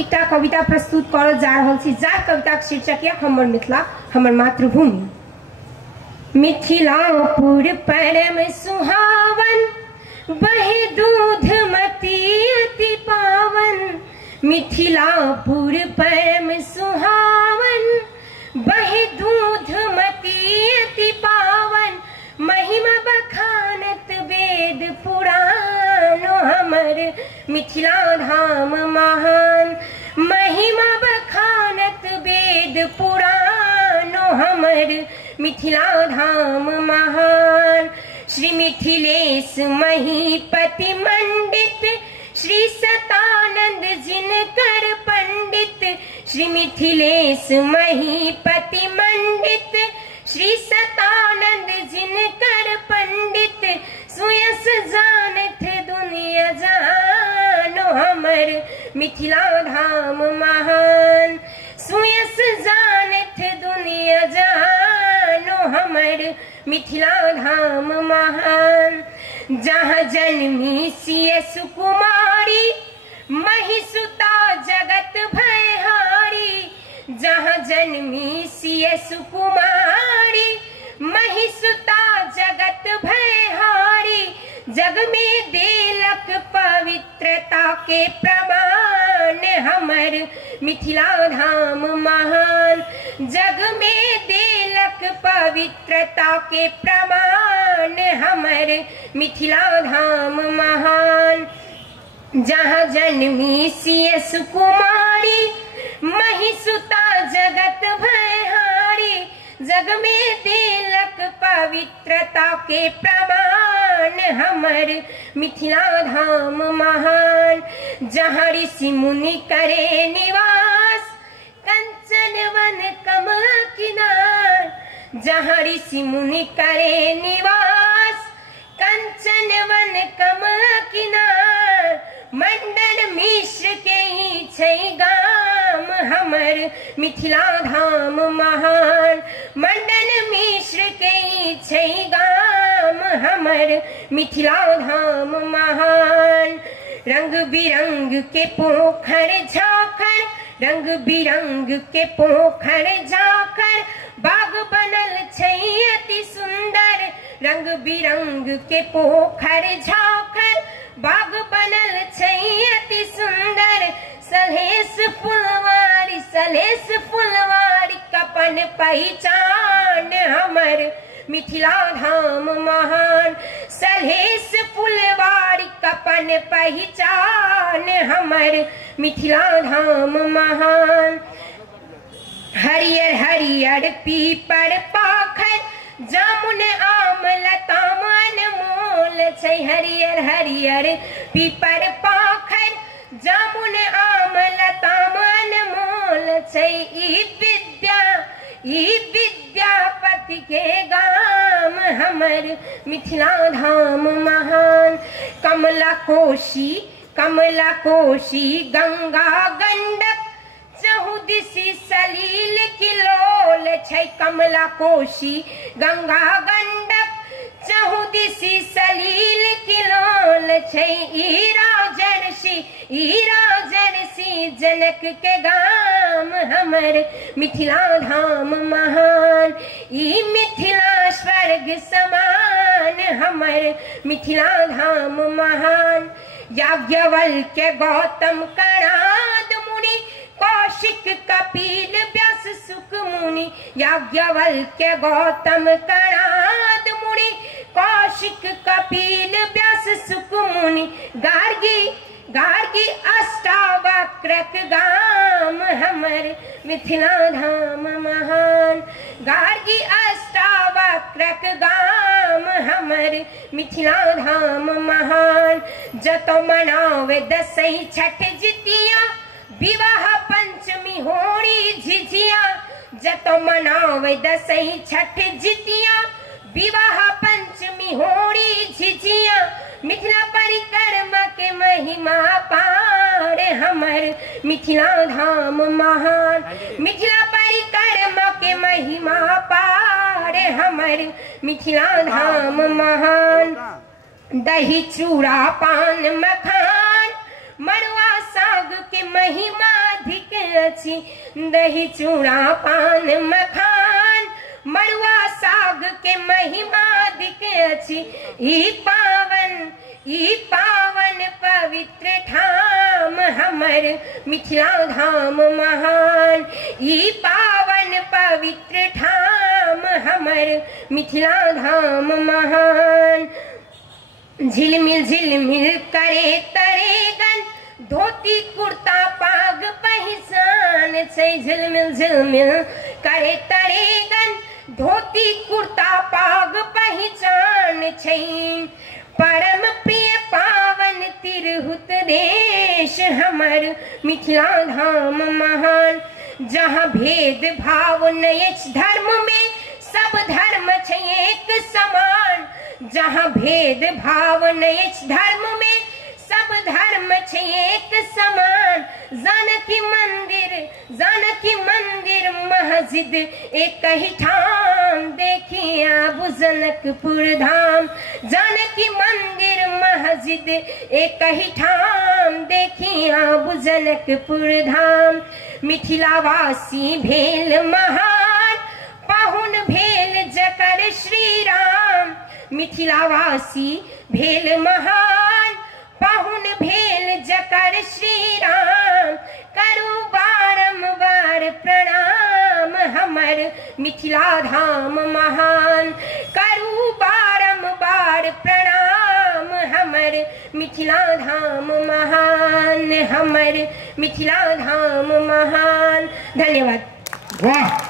एक कविता प्रस्तुत कर जा रहल छी जा कविता के शीर्षक है हमर मिथिला हमर मातृभूमि। मिथिलापुर परम सुहावन बहे दूध मती अति पावन। मिथिलापुर परम सुहावन बहे दूध मती अति पावन। महिमा बखानत वेद पुराण हमर मिथिला धाम महान। महिमा बखानत वेद पुराण हमर मिथिला धाम महान। श्री मिथिलेश महीपति मंडित श्री सतानंद जिनकर पंडित। श्री मिथिलेश महीपति मंडित श्री सतानंद जिनकर पंडित। सुयस जानत दुनिया जानो हमर मिथिला धाम महान। सुयस जानत दुनिया जानो हमर मिथिला धाम महान। जहाँ जन्मी सिय सुकुमारी महिसुता जगत भयहारी। जहाँ जन्मी सिय सुकुमारी महिसुता जगत भयहारी। जग में देलक पवित्रता के प्रमाण हमर मिथिला धाम महान। जग में देलक पवित्रता के प्रमाण हमर मिथिला धाम महान। जहाँ जन्मी सिय सुकुमारी महिसुता जगत भयहारी। जग में देलक पवित्रता के प्रमाण हमर मिथिला धाम महान। जहाँ ऋषि मुनि करे निवास कंचन वन कमल किनार। जहाँ ऋषि मुनि करे निवास कंचन वन कमल किनार। मंडन मिश्र के ही छै गाम हमर मिथिला धाम महान। मंडन मिश्र के ही छै गाम हमर मिथिला धाम महान। रंग बिरंग के पोखर झाखर रंग बिरंग के पोखर झाखर। बाग बनल छै अति सुंदर। रंग बिरंग के पोखर झाखर बाग बनल छै अति सुंदर। सलेस फुलवारी कपन पहचान हमर मिथिला धाम महान। सलेस फुलवारी कपन पहचान हमर मिथिला धाम महान। हरियर हरियर पीपर पाखर जामुन आम लताम अनमोल छै। हरियर हरियर पीपर पाखर जामुन आम लताम अनमोल छै। ई विद्यापति के गाम हमर मिथिला धाम महान। कमला कोशी गंगा गंडक चहुदिशि सलील किलोल छै। कमला कोशी गंगा गंडक चहुदिशि सलील किलोल छै। ई राजर्षि जनक के गाम हमर मिथिला धाम महान। ई मिथिला स्वर्ग समान हमर मिथिला धाम महान। याज्ञवल्क्य गौतम कणाद मुनि कौशिक कपिल व्यास सुक मुनि। याज्ञवल्क्य गौतम कणाद मुनि कौशिक कपिल व्यास सुक मुनि। गार्गी अष्टावक्रक गाम हमर मिथिला धाम महान। गार्गी अष्टावक्रक गाम हमर मिथिला धाम महान। जतो मनावे दसई छठ जितिया विवाह पंचमी होली झिझिया। जतो मनावे दसई छठ जितिया विवाह पंचमी होली झिझिया। मिथिला परिक्रमा के महिमा पार हमर मिथिला धाम महान। मिथिला परिक्रमा के महिमा पार हमर मिथिला धाम महान। दही चूड़ा पान मखान मरुआ साग के महिमा अधिक अछि दही चूड़ा पान मखान मड़ुआ साग के महिमा अधिक अछि ई पावन पवित्र ठाम हमर मिथिला धाम महान ई पावन पवित्र ठाम हमर मिथिला धाम महान झिलमिल झिलमिल करे तरेगन धोती कुर्ता पाग पहिचान छै झिलमिल झिलमिल करे तरेगन धोती कुर्ता पाग पहिचान छै परम प्रिय पावन तिरहुत देश हमर मिथिला धाम महान जहाँ भेद भाव नहीं धर्म में सब धर्म छै एक समान जहाँ भेद भाव नहीं धर्म में सब धर्म छै एक समान जानकी मंदिर मस्जिद एक ही ठाम देखिया जनकपुर धाम जानकी मंदिर मस्जिद एक ही ठाम देखिया जनकपुर धाम मिथिलावासी भेल महान पाहुन भेल जकर श्री राम मिथिलावासी भेल महान पाहुन भेल जकर श्री राम करू बारंबार प्रणाम हमर मिथिला धाम महान करू बारंबार प्रणाम हमर मिथिला धाम महान हमर मिथिला धाम महान। धन्यवाद। वाह।